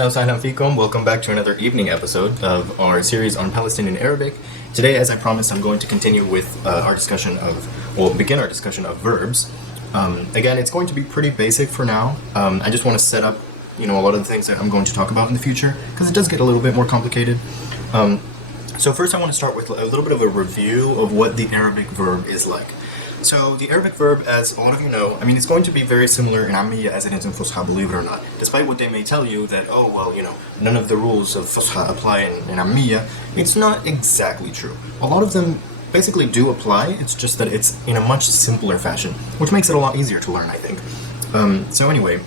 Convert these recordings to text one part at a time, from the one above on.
Ahlan wa sahlan fikum. Welcome back to another evening episode of our series on Palestinian Arabic. Today, as I promised, I'm going to continue with begin our discussion of verbs. Again, it's going to be pretty basic for now. I just want to set up, a lot of the things that I'm going to talk about in the future, because it does get a little bit more complicated. So first I want to start with a little bit of a review of what the Arabic verb is like. So the Arabic verb, as a lot of you know, it's going to be very similar in Ammiya as it is in Fusha, believe it or not. Despite what they may tell you that, none of the rules of Fusha apply in Ammiya, it's not exactly true. A lot of them basically do apply, it's just that it's in a much simpler fashion, which makes it a lot easier to learn, I think. So anyway,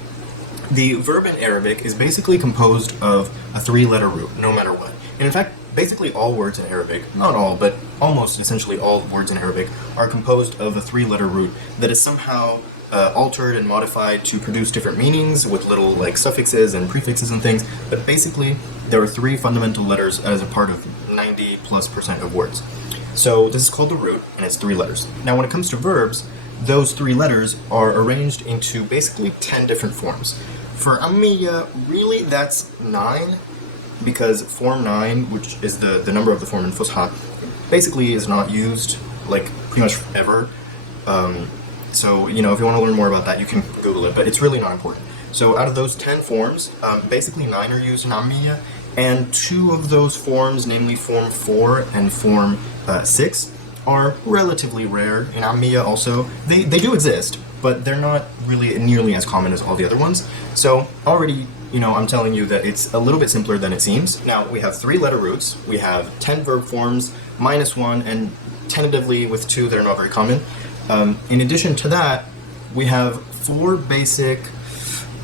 the verb in Arabic is basically composed of a three-letter root, no matter what. And in fact, basically all words in Arabic, not all, but almost essentially all words in Arabic are composed of a three-letter root that is somehow altered and modified to produce different meanings with little suffixes and prefixes and things. But basically, there are three fundamental letters as a part of 90+% of words. So this is called the root, and it's three letters. Now when it comes to verbs, those three letters are arranged into basically 10 different forms. For Ammiya, really that's 9, because form 9, which is the number of the form in Fusha, basically is not used pretty much ever. So if you want to learn more about that, you can Google it, but it's really not important. So out of those 10 forms, basically 9 are used in Ammiya, and 2 of those forms, namely form 4 and form 6, are relatively rare in Ammiya also. They do exist, but they're not really nearly as common as all the other ones. So already, I'm telling you that it's a little bit simpler than it seems. Now, we have 3-letter roots, we have 10 verb forms, -1, and tentatively with 2 that are not very common. In addition to that, we have 4 basic,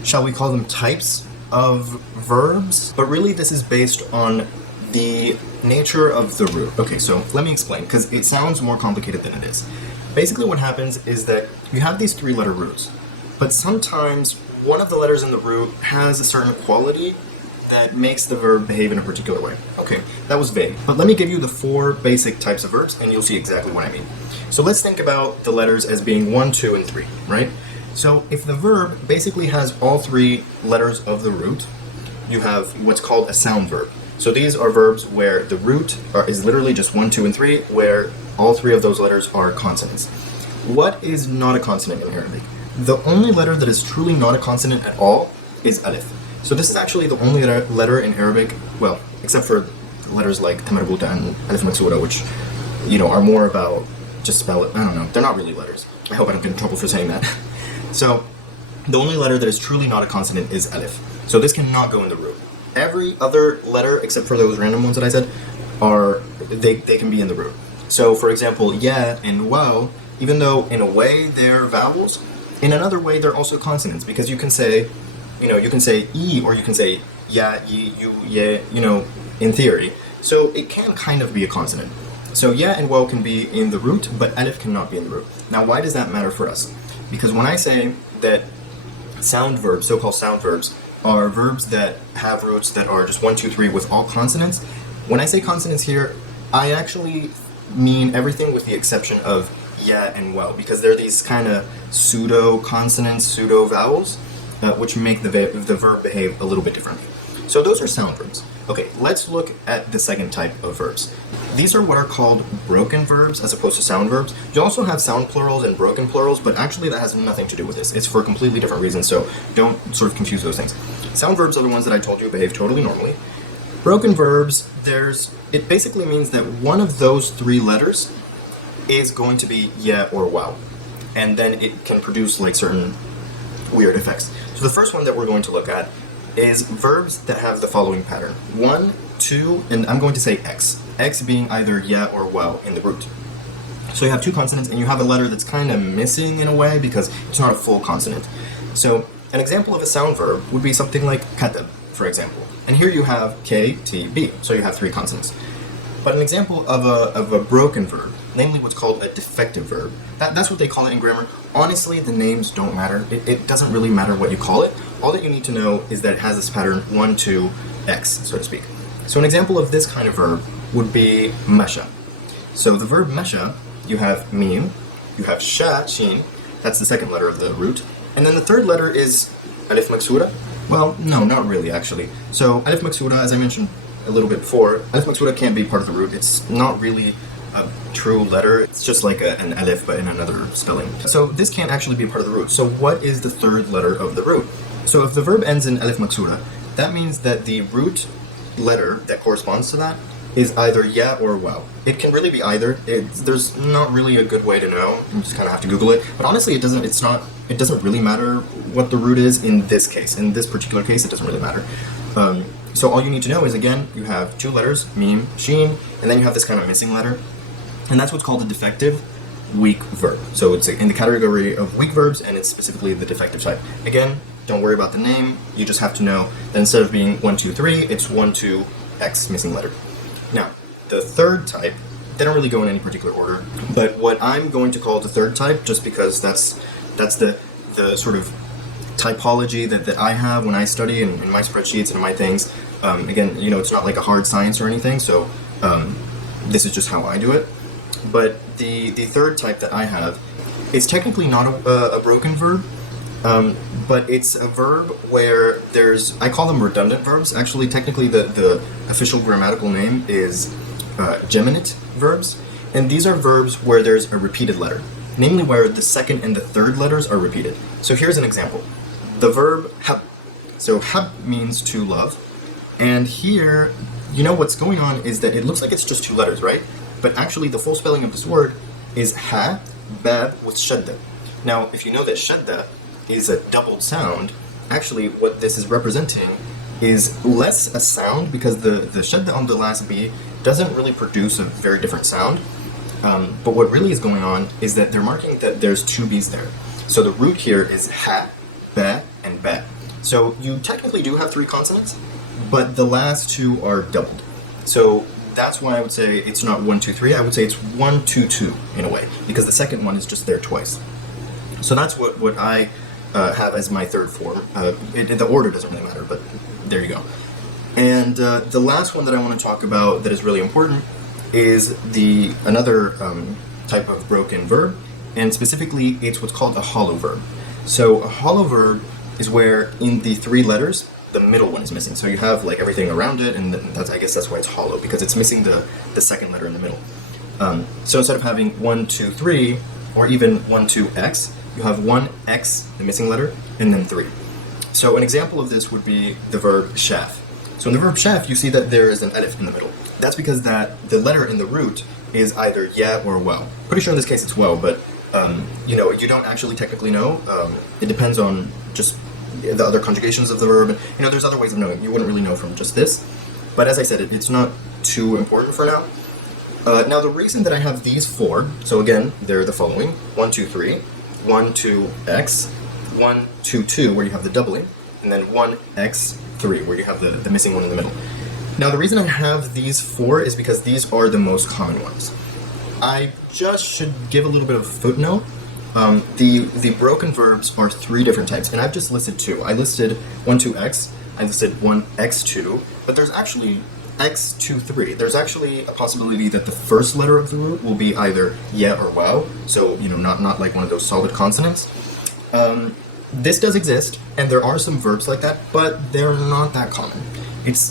shall we call them types of verbs? But really this is based on the nature of the root. Okay, so let me explain, because it sounds more complicated than it is. Basically what happens is that you have these 3-letter roots, but sometimes one of the letters in the root has a certain quality that makes the verb behave in a particular way. Okay, that was vague, but let me give you the 4 basic types of verbs and you'll see exactly what I mean. So let's think about the letters as being 1, 2, and 3, right? So if the verb basically has all 3 letters of the root, you have what's called a sound verb. So these are verbs where the root is literally just 1, 2, and 3, where all 3 of those letters are consonants. What is not a consonant in Arabic? The only letter that is truly not a consonant at all is alif. So this is actually the only letter in Arabic, well, except for letters like tamarbuta and alif maksura, which, are more about just spell it. I don't know. They're not really letters. I hope I don't get in trouble for saying that. So the only letter that is truly not a consonant is alif. So this cannot go in the root. Every other letter, except for those random ones that I said, they can be in the root. So for example, ya and waw, even though in a way they're vowels, in another way they're also consonants, because you can say, you can say e, or you can say ya, yi, you, ye, in theory. So it can kind of be a consonant. So ya and waw can be in the root, but alif cannot be in the root. Now why does that matter for us? Because when I say that sound verbs, so-called sound verbs, are verbs that have roots that are just 1, 2, 3 with all consonants, when I say consonants here, I actually mean everything with the exception of ya and waw, because they're these kind of pseudo-consonants, pseudo-vowels, which make the verb behave a little bit differently. So those are sound verbs. Okay, let's look at the second type of verbs. These are what are called broken verbs as opposed to sound verbs. You also have sound plurals and broken plurals, but actually that has nothing to do with this. It's for completely different reasons, so don't sort of confuse those things. Sound verbs are the ones that I told you behave totally normally. Broken verbs, it basically means that one of those 3 letters is going to be ya or waw, and then it can produce certain weird effects. So the first one that we're going to look at is verbs that have the following pattern: 1, 2, and I'm going to say x. X being either ya or waw in the root. So you have 2 consonants, and you have a letter that's kind of missing in a way because it's not a full consonant. So an example of a sound verb would be something like katab, for example. And here you have k, t, b, so you have 3 consonants. But an example of a broken verb, namely what's called a defective verb, that's what they call it in grammar. Honestly, the names don't matter. It doesn't really matter what you call it. All that you need to know is that it has this pattern 1, 2, x, so to speak. So an example of this kind of verb would be masha. So the verb masha, you have mim, you have sha, shin, that's the second letter of the root, and then the third letter is alif maksura, Well, no, not really, actually. So, alif maksura, as I mentioned a little bit before, alif maksura can't be part of the root. It's not really a true letter. It's just like an alif, but in another spelling. So, this can't actually be part of the root. So, what is the third letter of the root? So, if the verb ends in alif maksura, that means that the root letter that corresponds to that is either ya or wow. It can really be either. There's not really a good way to know. You just kind of have to Google it. But honestly, it doesn't really matter what the root is in this case. In this particular case, it doesn't really matter. So all you need to know is, again, you have two letters, meme, sheen, and then you have this kind of missing letter. And that's what's called a defective weak verb. So it's in the category of weak verbs, and it's specifically the defective type. Again, don't worry about the name. You just have to know that instead of being 1, 2, 3, it's 1, 2, X, missing letter. Now, the third type, they don't really go in any particular order, but what I'm going to call the third type, just because that's the sort of typology that I have when I study and in my spreadsheets and in my things. Again, it's not like a hard science or anything, so this is just how I do it. But the third type that I have is technically not a broken verb, but it's a verb where I call them redundant verbs. Actually, technically the official grammatical name is Geminate verbs, and these are verbs where there's a repeated letter, namely where the second and the third letters are repeated. So here's an example. The verb hab. So hab means to love, and here, what's going on is that it looks like it's just two letters, right? But actually the full spelling of this word is ha, bab with shadda. Now, if you know that shadda is a doubled sound, actually what this is representing is less a sound, because the shadda on the last B doesn't really produce a very different sound. But what really is going on is that they're marking that there's two B's there. So the root here is ha, ba, and ba. So you technically do have three consonants, but the last two are doubled. So that's why I would say it's not 1, 2, 3. I would say it's 1, 2, 2 in a way, because the second one is just there twice. So that's what I have as my third form. The order doesn't really matter, but there you go. And the last one that I want to talk about that is really important is another type of broken verb, and specifically it's what's called a hollow verb. So a hollow verb is where in the three letters, the middle one is missing. So you have like everything around it, and I guess that's why it's hollow, because it's missing the second letter in the middle. So instead of having 1, 2, 3, or even 1, 2, X, you have 1 X, the missing letter, and then 3. So an example of this would be the verb shaf. So in the verb shaf, you see that there is an alif in the middle. That's because the letter in the root is either ya or well. Pretty sure in this case it's well, but you don't actually technically know. It depends on just the other conjugations of the verb. There's other ways of knowing. You wouldn't really know from just this. But as I said, it's not too important for now. Now the reason that I have these four, so again, they're the following: 1, 2, 3, 1, 2, X, 1, 2, 2, where you have the doubling, and then 1, X, 3, where you have the missing one in the middle. Now the reason I have these four is because these are the most common ones. I just should give a little bit of footnote. The broken verbs are three different types, and I've just listed two. I listed 1, 2, X, I listed 1, X, 2, but there's actually X, 2, 3. There's actually a possibility that the first letter of the root will be either yeah or wow, so not like one of those solid consonants. This does exist, and there are some verbs like that, but they're not that common.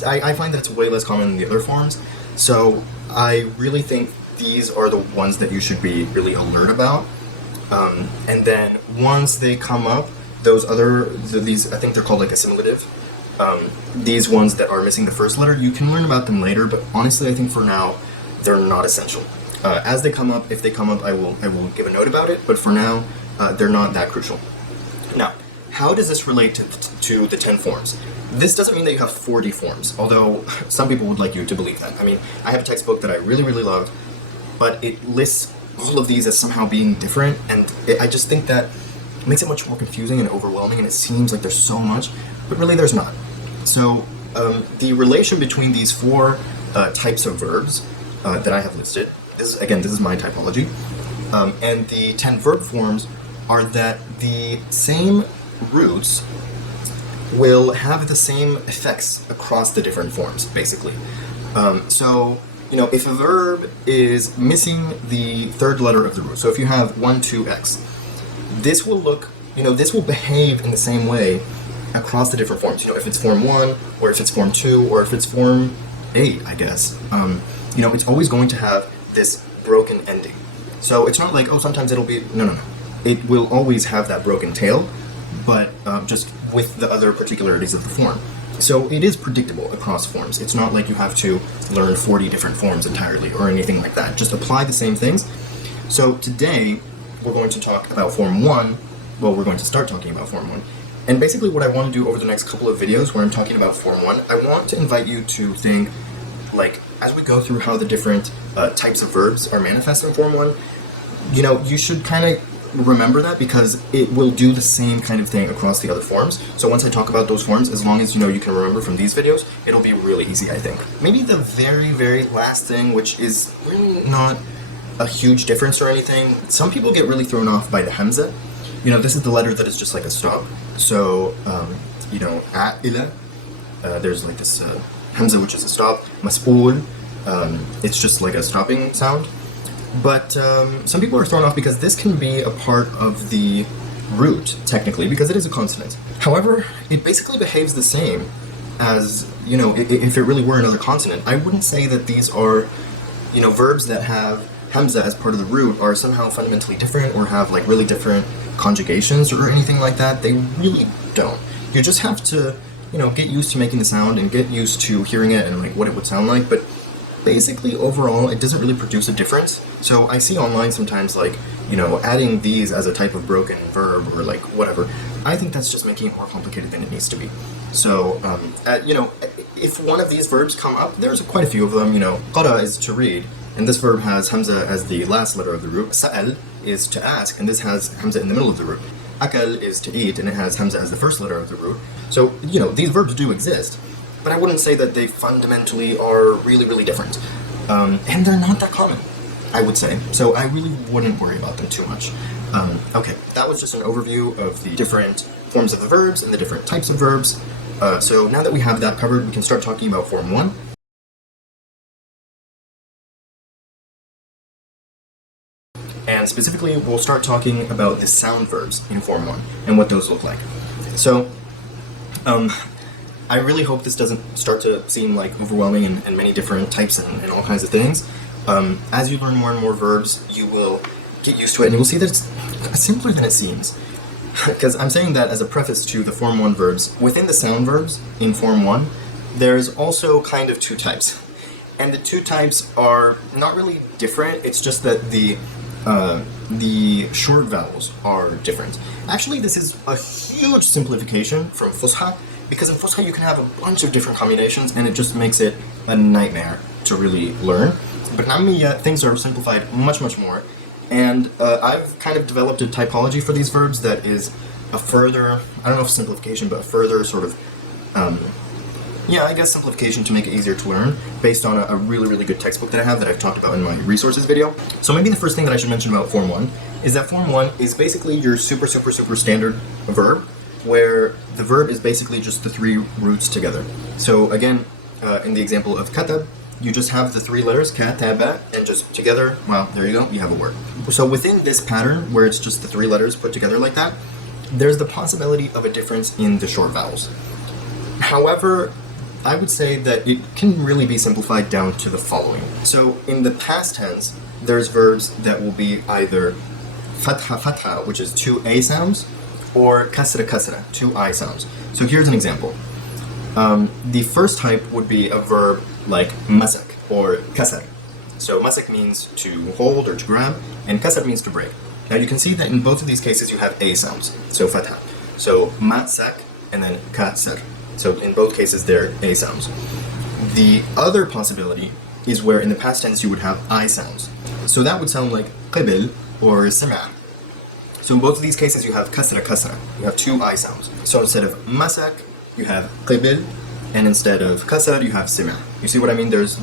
I find that it's way less common than the other forms, so I really think these are the ones that you should be really alert about. And then once they come up, these, I think they're called like assimilative. These ones that are missing the first letter, you can learn about them later, but honestly I think for now, they're not essential. As they come up, if they come up, I will give a note about it, but for now, they're not that crucial. Now, how does this relate to the 10 forms? This doesn't mean that you have 40 forms, although some people would like you to believe that. I mean, I have a textbook that I really, really love, but it lists all of these as somehow being different, and I just think that makes it much more confusing and overwhelming, and it seems like there's so much, but really there's not. So the relation between these four types of verbs that I have listed, this is my typology, and the 10 verb forms are that the same roots will have the same effects across the different forms, basically. So, if a verb is missing the third letter of the root, so if you have 1, 2, X, this will look, this will behave in the same way across the different forms. You know, if it's form 1, or if it's form 2, or if it's form 8, I guess. You know, it's always going to have this broken ending. So it's not like, oh, sometimes it'll be, no. It will always have that broken tail, but just with the other particularities of the form. So it is predictable across forms. It's not like you have to learn 40 different forms entirely or anything like that. Just apply the same things. So today, we're going to talk about form 1. Well, we're going to start talking about form 1. And basically what I want to do over the next couple of videos where I'm talking about form 1, I want to invite you to think, like, as we go through how the different types of verbs are manifest in form 1, you know, you should kind of remember that because it will do the same kind of thing across the other forms. So once I talk about those forms, as long as you know you can remember from these videos, it'll be really easy, I think. Maybe the very, very last thing, which is really not a huge difference or anything, some people get really thrown off by the hamza. You know, this is the letter that is just like a stop. So, you know, a'ila, there's like this hamza, which is a stop. Mas'ul, it's just like a stopping sound. But some people are thrown off because this can be a part of the root, technically, because it is a consonant. However, it basically behaves the same as, you know, if it really were another consonant. I wouldn't say that these are, you know, verbs that have hamza as part of the root are somehow fundamentally different or have like really different conjugations or anything like that. They really don't. You just have to, you know, get used to making the sound and get used to hearing it and like what it would sound like. But basically, overall, it doesn't really produce a difference. So I see online sometimes like, you know, adding these as a type of broken verb or like whatever. I think that's just making it more complicated than it needs to be. So, you know, if one of these verbs come up, there's quite a few of them. You know, qara is to read, and this verb has hamza as the last letter of the root. Sa'al is to ask, and this has hamza in the middle of the root. Akal is to eat, and it has hamza as the first letter of the root. So, you know, these verbs do exist, but I wouldn't say that they fundamentally are really, really different. And they're not that common, I would say. So I really wouldn't worry about them too much. Okay, that was just an overview of the different forms of the verbs and the different types of verbs. So now that we have that covered, we can start talking about form 1. And specifically, we'll start talking about the sound verbs in form 1 and what those look like. So, I really hope this doesn't start to seem like overwhelming and many different types and all kinds of things. As you learn more and more verbs, you will get used to it and you will see that it's simpler than it seems. Because I'm saying that as a preface to the form 1 verbs. Within the sound verbs in form 1, there's also kind of 2 types. And the 2 types are not really different, it's just that the short vowels are different. Actually, this is a huge simplification from Fusha, because in Fusha you can have a bunch of different combinations and it just makes it a nightmare to really learn. But in Ammiya, things are simplified much, much more. And I've kind of developed a typology for these verbs that is a further, I don't know if simplification, but a further sort of, yeah, I guess simplification to make it easier to learn based on a really, really good textbook that I have that I've talked about in my resources video. So maybe the first thing that I should mention about Form 1 is that Form 1 is basically your super standard verb, where the verb is basically just the 3 roots together. So again, in the example of katab, you just have the 3 letters, kataba, and just together, well, there you go, you have a word. So within this pattern, where it's just the 3 letters put together like that, there's the possibility of a difference in the short vowels. However, I would say that it can really be simplified down to the following. So in the past tense, there's verbs that will be either fatha, which is 2 A sounds, or kasra, 2 I sounds. So here's an example. The first type would be a verb like masak or kasar. So masak means to hold or to grab, and kasar means to break. Now you can see that in both of these cases you have A sounds, so fatha. So masak and then kasar. So in both cases they're A sounds. The other possibility is where in the past tense you would have I sounds. So that would sound like qibil or sima'. So in both of these cases you have kasra. You have 2 I sounds. So instead of masak, you have qibil, and instead of kasar, you have sima'. You see what I mean? There's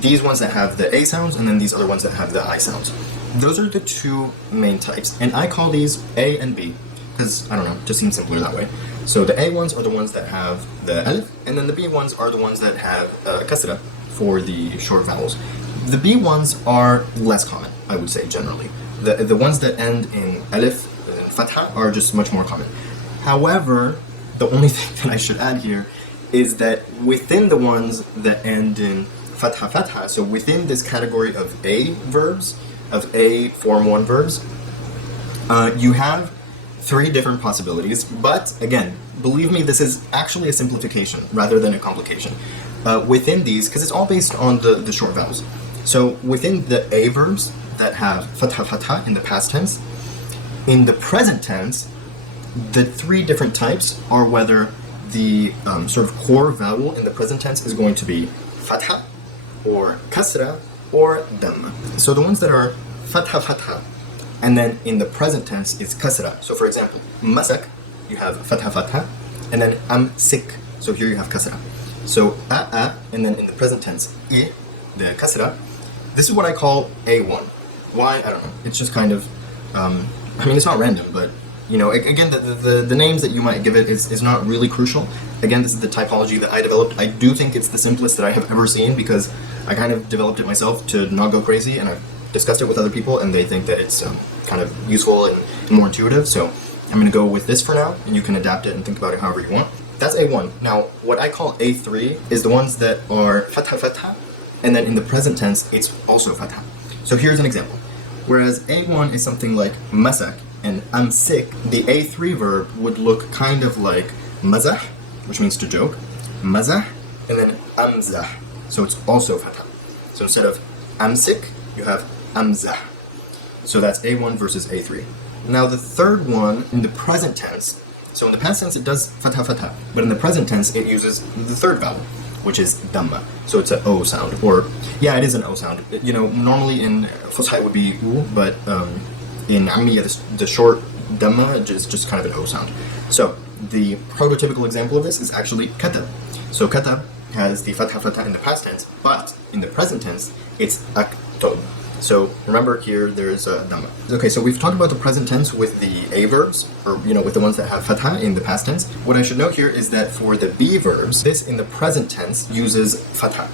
these ones that have the A sounds, and then these other ones that have the I sounds. Those are the 2 main types, and I call these A and B, because, I don't know, it just seems simpler that way. So the A ones are the ones that have the alif, and then the B ones are the ones that have kasra for the short vowels. The B ones are less common, I would say, generally. The ones that end in alif and fatha are just much more common. However, The only thing that I should add here is that within the ones that end in fatha fatha, so within this category of A verbs, of A form 1 verbs, you have 3 different possibilities, but again, believe me, this is actually a simplification rather than a complication. Within these, because it's all based on the short vowels. So within the A verbs that have fatha fatha in the past tense, in the present tense, the 3 different types are whether the sort of core vowel in the present tense is going to be fatha, or kasra, or dhamma. So the ones that are fatha fatha, and then in the present tense it's kasra. So for example, masak, you have fatha fatha, and then amsik, so here you have kasra. So a, and then in the present tense I, the kasra. This is what I call A1. Why? I don't know. It's just kind of, I mean, it's not random, but you know, again, the names that you might give it is not really crucial. Again, this is the typology that I developed. I do think it's the simplest that I have ever seen because I kind of developed it myself to not go crazy, and I've discussed it with other people, and they think that it's kind of useful and more intuitive. So I'm going to go with this for now, and you can adapt it and think about it however you want. That's A1. Now, what I call A3 is the ones that are fatha fatha, and then in the present tense, it's also fatha. So here's an example. Whereas A1 is something like masak and amsik, the A3 verb would look kind of like mazah, which means to joke, mazah, and then amzah. So it's also fatha. So instead of amsik, you have amzah. So that's A1 versus A3. Now the third one in the present tense, so in the past tense it does fatha fatha, but in the present tense it uses the third vowel, which is dhamma. So it's an O sound, or yeah, it is an O sound. You know, normally in Fusha it would be U, but in Ammiya, the short dhamma is just kind of an O sound. So the prototypical example of this is actually katab. So katab has the fatha fatha in the past tense, but in the present tense it's aktob. So remember here there's a dhamma. Okay, so we've talked about the present tense with the A verbs, or you know, with the ones that have fatha in the past tense. What I should note here is that for the B verbs, this in the present tense uses fatha.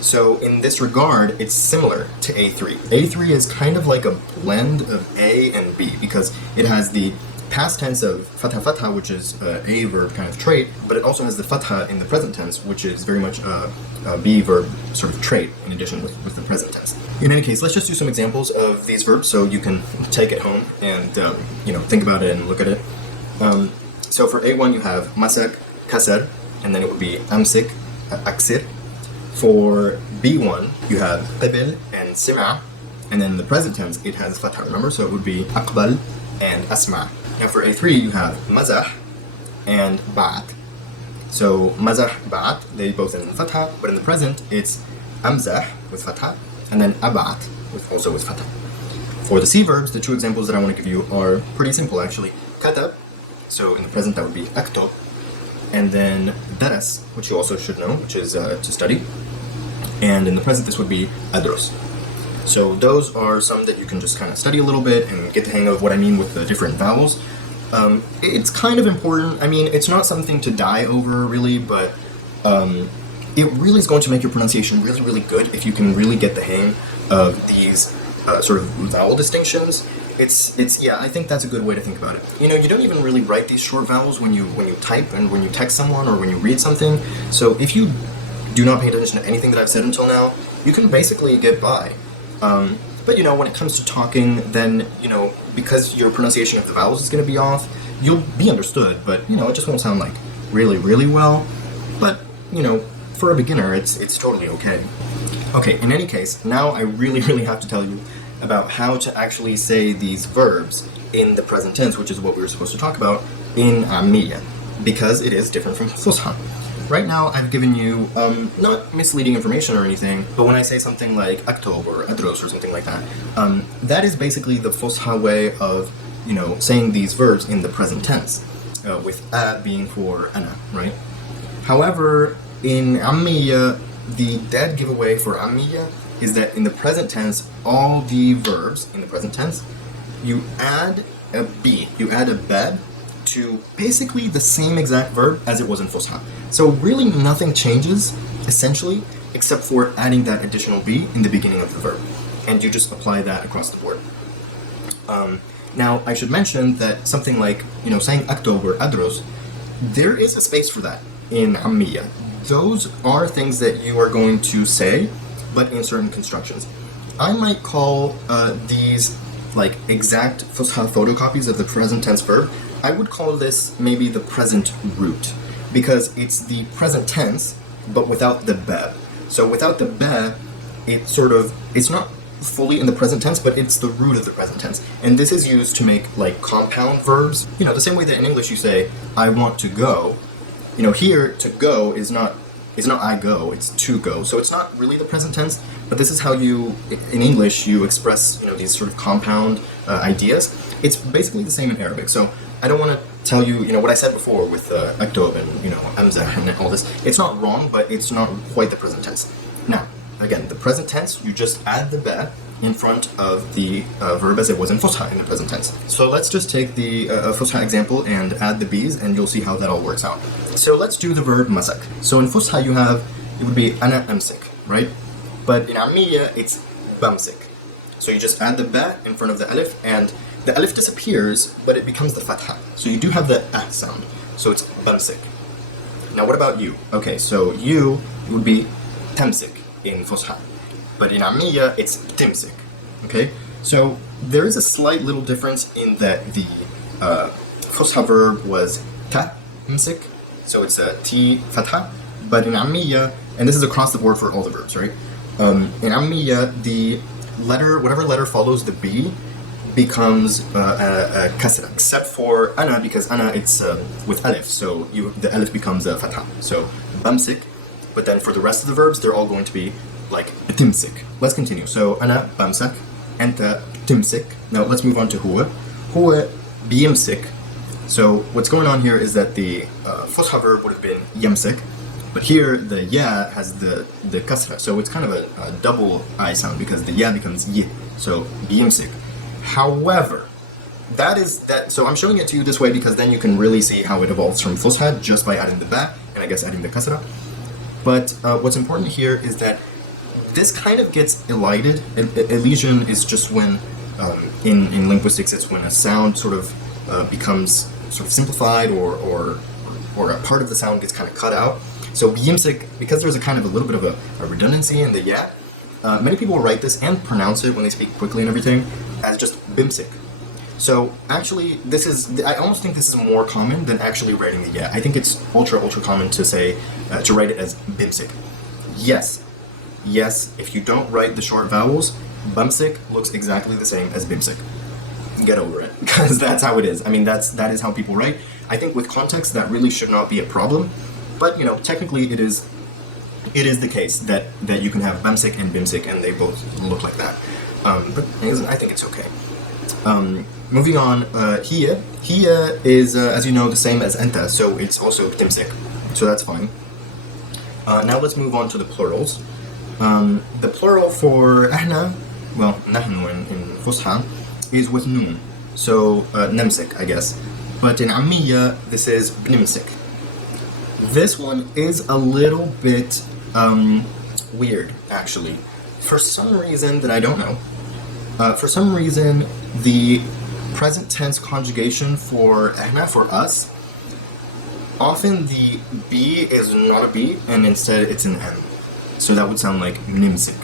So in this regard, it's similar to A3. A3 is kind of like a blend of A and B because it has the past tense of fatha fatha, which is a verb kind of trait, but it also has the fatha in the present tense, which is very much a B verb sort of trait in addition with the present tense. In any case, let's just do some examples of these verbs so you can take it home and you know, think about it and look at it. So for A1 you have masak, kasar, and then it would be amsik, aksir. For B1 you have qabil and sima, and then in the present tense it has fatha, remember? So it would be aqbal and asma. Now for A3 you have mazah and ba'at. So mazah, ba'at, they both end in fatha, but in the present it's amzah with fatha, and then abat also with fatha. For the C verbs, the 2 examples that I want to give you are pretty simple actually. Katab, so in the present that would be aktob, and then daras, which you also should know, which is to study, and in the present this would be adros. So those are some that you can just kind of study a little bit and get the hang of what I mean with the different vowels. It's kind of important. I mean, it's not something to die over really, but it really is going to make your pronunciation really, really good if you can really get the hang of these sort of vowel distinctions. It's yeah, I think that's a good way to think about it. You know, you don't even really write these short vowels when you type and when you text someone or when you read something. So if you do not pay attention to anything that I've said until now, you can basically get by. But you know, when it comes to talking, then, you know, because your pronunciation of the vowels is going to be off, you'll be understood, but, you know, it just won't sound like really, really well. But, you know, for a beginner, it's totally okay. Okay, in any case, now I really, really have to tell you about how to actually say these verbs in the present tense, which is what we were supposed to talk about in Ammiya, because it is different from Fusha. Right now, I've given you, not misleading information or anything, but when I say something like aktob or adros or something like that, that is basically the Fusha way of, you know, saying these verbs in the present tense, with a being for ana, right? However, in Ammiya, the dead giveaway for Ammiya is that in the present tense, all the verbs in the present tense, you add a b, you add a bed to basically the same exact verb as it was in Fusha. So really nothing changes, essentially, except for adding that additional b in the beginning of the verb. And you just apply that across the board. Now, I should mention that something like, you know, saying aktob or adros, there is a space for that in Ammiya. Those are things that you are going to say, but in certain constructions. I might call these like exact Fusha photocopies of the present tense verb. I would call this maybe the present root, because it's the present tense, but without the be. So without the be, it's not fully in the present tense, but it's the root of the present tense. And this is used to make like compound verbs. You know, the same way that in English you say, I want to go. You know, here to go is not I go, it's to go. So it's not really the present tense, but this is how you, in English, you express, you know, these sort of compound ideas. It's basically the same in Arabic. So I don't want to tell you, you know, what I said before with aktob and, you know, hamza and all this. It's not wrong, but it's not quite the present tense. Now, again, the present tense, you just add the be in front of the verb as it was in Fusha in the present tense. So let's just take the Fusha example and add the be's, and you'll see how that all works out. So let's do the verb masak. So in Fusha you have, it would be ana amsik, right? But in Ammiya it's bamsik. So you just add the ba in front of the alif, and the alif disappears, but it becomes the fatha. So you do have the sound. So it's bamsik. Now what about you? Okay, so you would be tamsik in Fusha. But in Ammiya it's timsik. Okay? So there is a slight little difference in that the Fusha verb was tamsik. So it's a T fatha, but in Ammiya, and this is across the board for all the verbs, right? In Ammiya, the letter, whatever letter follows the B, becomes a kasra, except for ana, because ana it's with alif, so the alif becomes a fatha. So bamsik, but then for the rest of the verbs, they're all going to be like timsik. Let's continue. So ana bamsak, anta timsik. Now let's move on to huwa. Huwa biyimsik. So what's going on here is that the Fusha verb would have been yamsik, but here the ya has the kasra, so it's kind of a double I sound because the ya becomes yi, so biyamsik. However, so I'm showing it to you this way because then you can really see how it evolves from Fusha just by adding the ba and I guess adding the kasra. But what's important here is that this kind of gets elided. Elision is just when, in linguistics, it's when a sound sort of becomes sort of simplified or a part of the sound gets kind of cut out. So biyimsik, because there's a kind of a little bit of a redundancy in the ya, many people write this and pronounce it when they speak quickly and everything as just bimsik. So actually, I almost think this is more common than actually writing the ya. I think it's ultra common to say, to write it as bimsik. Yes, if you don't write the short vowels, bumsik looks exactly the same as bimsik. Get over it, because that's how it is. I mean, that is how people write. I think with context, that really should not be a problem. But, you know, technically it is the case that you can have bamsik and bimsik, and they both look like that. But I think it's okay. Moving on, hiya. Hiya is, as you know, the same as enta, so it's also bimsik. So that's fine. Now let's move on to the plurals. The plural for ahna, well, nahnu in Fusha, is with noon. So, namsik, I guess. But in Ammiya, this is bnimsik. This one is a little bit weird, actually. For some reason that I don't know. For some reason, the present tense conjugation for ahna, for us, often the B is not a B, and instead it's an M. So that would sound like mnimsik.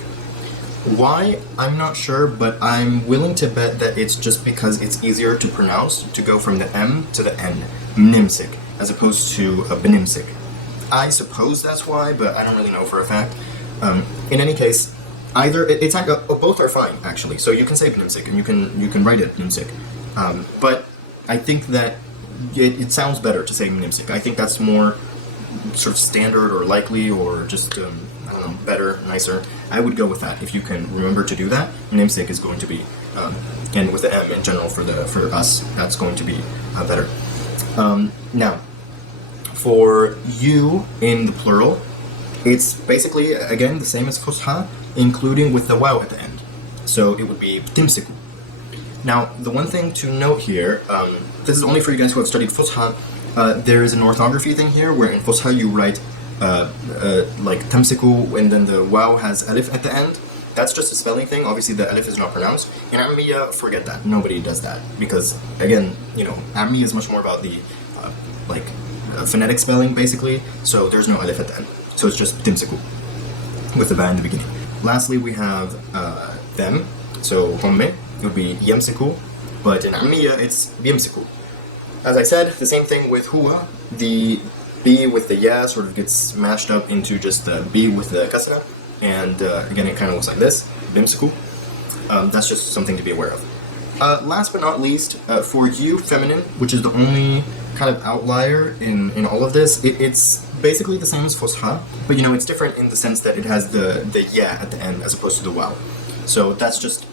Why? I'm not sure, but I'm willing to bet that it's just because it's easier to pronounce to go from the M to the N, mnimsik, as opposed to a bnimsik. I suppose that's why, but I don't really know for a fact. In any case, it's like both are fine actually. So you can say bnimsik and you can write it bnimsik, but I think that it sounds better to say mnimsik. I think that's more sort of standard or likely or just I don't know, better, nicer. I would go with that. If you can remember to do that, namesake is going to be, and with the M in general for us, that's going to be better. Now, for you in the plural, it's basically, again, the same as Fusha, including with the wow at the end. So it would be timsiku. Now, the one thing to note here, this is only for you guys who have studied Fusha, there is an orthography thing here where in Fusha you write like tamsiku and then the wow has alif at the end. That's just a spelling thing. Obviously the alif is not pronounced. In Ammiya, forget that. Nobody does that because, again, you know, Ammiya is much more about the like phonetic spelling basically, so there's no alif at the end. So it's just dimsiku with the ba in the beginning. Lastly, we have them. So homme, it would be yamsiku, but in Ammiya it's bimsiku. As I said, the same thing with huwa. The B with the ya sort of gets mashed up into just the B with the kasra, and again it kind of looks like this, bimsiku. That's just something to be aware of. Last but not least, for you, feminine, which is the only kind of outlier in all of this, it's basically the same as fusha, but you know, it's different in the sense that it has the ya at the end as opposed to the wow. So that's just,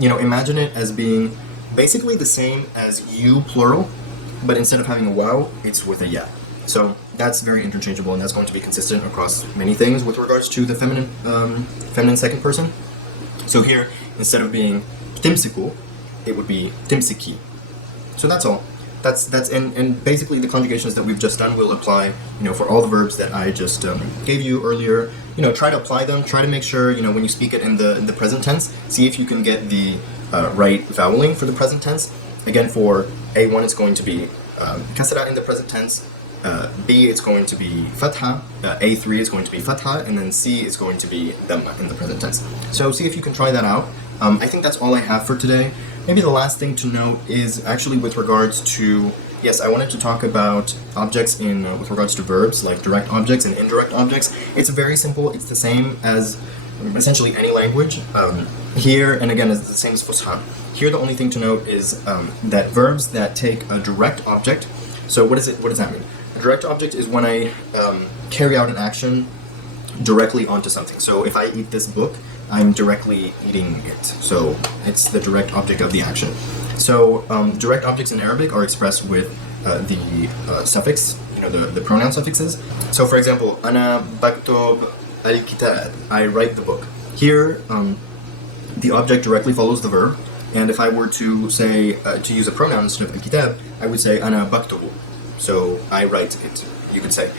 you know, imagine it as being basically the same as you plural, but instead of having a wow, it's with a ya. So that's very interchangeable, and that's going to be consistent across many things with regards to the feminine second person. So here, instead of being timsiku, it would be timsiki. So that's all. That's and basically the conjugations that we've just done will apply, you know, for all the verbs that I just gave you earlier. You know, try to apply them. Try to make sure, you know, when you speak it in the present tense, see if you can get the right voweling for the present tense. Again, for A1, it's going to be kasra in the present tense. B, it's going to be fatha. A3 is going to be fatha, and then C is going to be dhamma in the present tense. So see if you can try that out. I think that's all I have for today. Maybe the last thing to note is actually with regards to, yes, I wanted to talk about objects in with regards to verbs, like direct objects and indirect objects. It's very simple. It's the same as essentially any language. Here, and again, it's the same as fusha. Here, the only thing to note is that verbs that take a direct object. So what does that mean? A direct object is when I carry out an action directly onto something. So if I eat this book, I'm directly eating it. So it's the direct object of the action. So direct objects in Arabic are expressed with the suffix, you know, the pronoun suffixes. So for example, ana baktub al-kitab, I write the book. Here, the object directly follows the verb, and if I were to say, to use a pronoun instead of al-kitab, I would say ana baktubu. So I write it, you could say.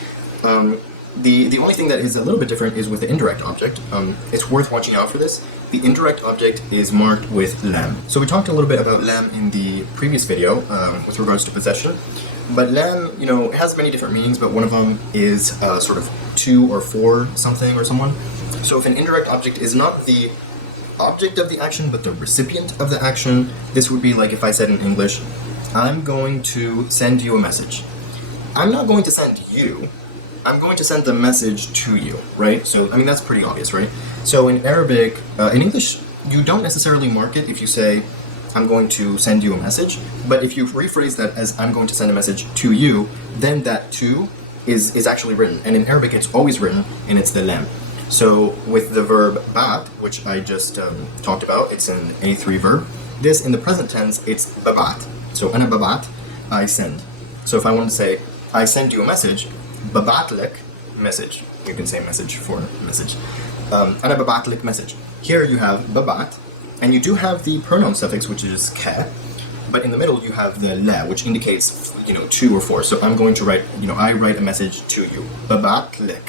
The only thing that is a little bit different is with the indirect object. It's worth watching out for this. The indirect object is marked with lam. So we talked a little bit about lam in the previous video with regards to possession. But lam, you know, it has many different meanings, but one of them is sort of to or for something or someone. So if an indirect object is not the object of the action, but the recipient of the action, this would be like if I said in English, I'm going to send you a message. I'm not going to send you. I'm going to send the message to you, right? So, I mean, that's pretty obvious, right? So in Arabic, in English, you don't necessarily mark it if you say, I'm going to send you a message. But if you rephrase that as, I'm going to send a message to you, then that to is actually written. And in Arabic, it's always written, and it's the lam. So with the verb bat, which I just talked about, it's an A3 verb. This, in the present tense, it's babat. So, ana babat, I send. So if I want to say, I send you a message, babatlek, message. You can say message for message. Ana babatlek, message. Here you have babat, and you do have the pronoun suffix, which is ka, but in the middle you have the la, which indicates, you know, to or for. So I'm going to write, you know, I write a message to you. Babatlek.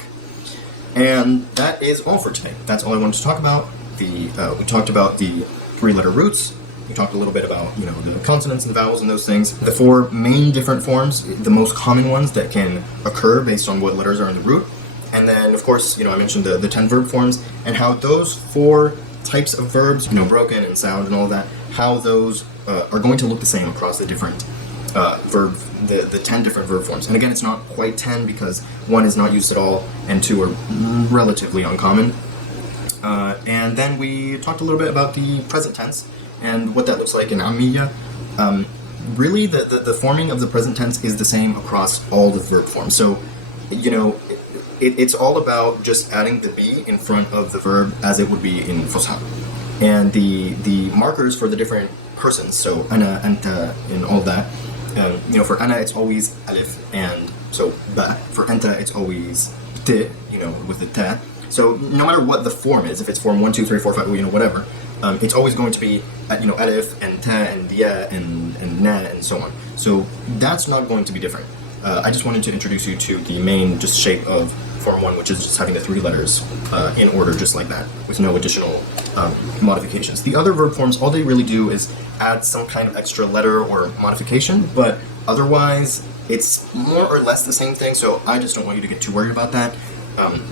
And that is all for today. That's all I wanted to talk about. We talked about the three-letter roots. We talked a little bit about, you know, the consonants and vowels and those things. The four main different forms, the most common ones that can occur based on what letters are in the root. And then, of course, you know, I mentioned the 10 verb forms and how those four types of verbs, you know, broken and sound and all that, how those are going to look the same across the different the 10 different verb forms. And again, it's not quite 10 because one is not used at all and two are relatively uncommon. And then we talked a little bit about the present tense and what that looks like in Ammiya. Really, the forming of the present tense is the same across all the verb forms. So, you know, it's all about just adding the be in front of the verb as it would be in Fusha. And the markers for the different persons, so ana, anta, and all that, you know, for ana it's always alif, and so ba. For anta it's always t, you know, with the ta. So no matter what the form is, if it's form 1, 2, 3, 4, 5, you know, whatever, it's always going to be, you know, alif and ta and ya and na and so on. So that's not going to be different. I just wanted to introduce you to the main just shape of form 1, which is just having the 3 letters in order just like that, with no additional modifications. The other verb forms, all they really do is add some kind of extra letter or modification, but otherwise It's more or less the same thing, so I just don't want you to get too worried about that.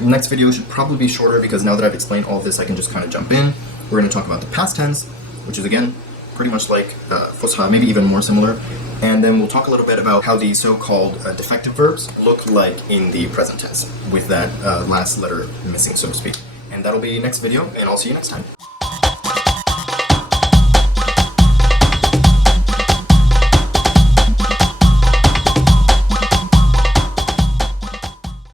Next video should probably be shorter because now that I've explained all of this, I can just kind of jump in. We're going to talk about the past tense, which is again pretty much like fusha, maybe even more similar. And then we'll talk a little bit about how the so-called defective verbs look like in the present tense, with that last letter missing, so to speak. And that'll be next video, and I'll see you next time.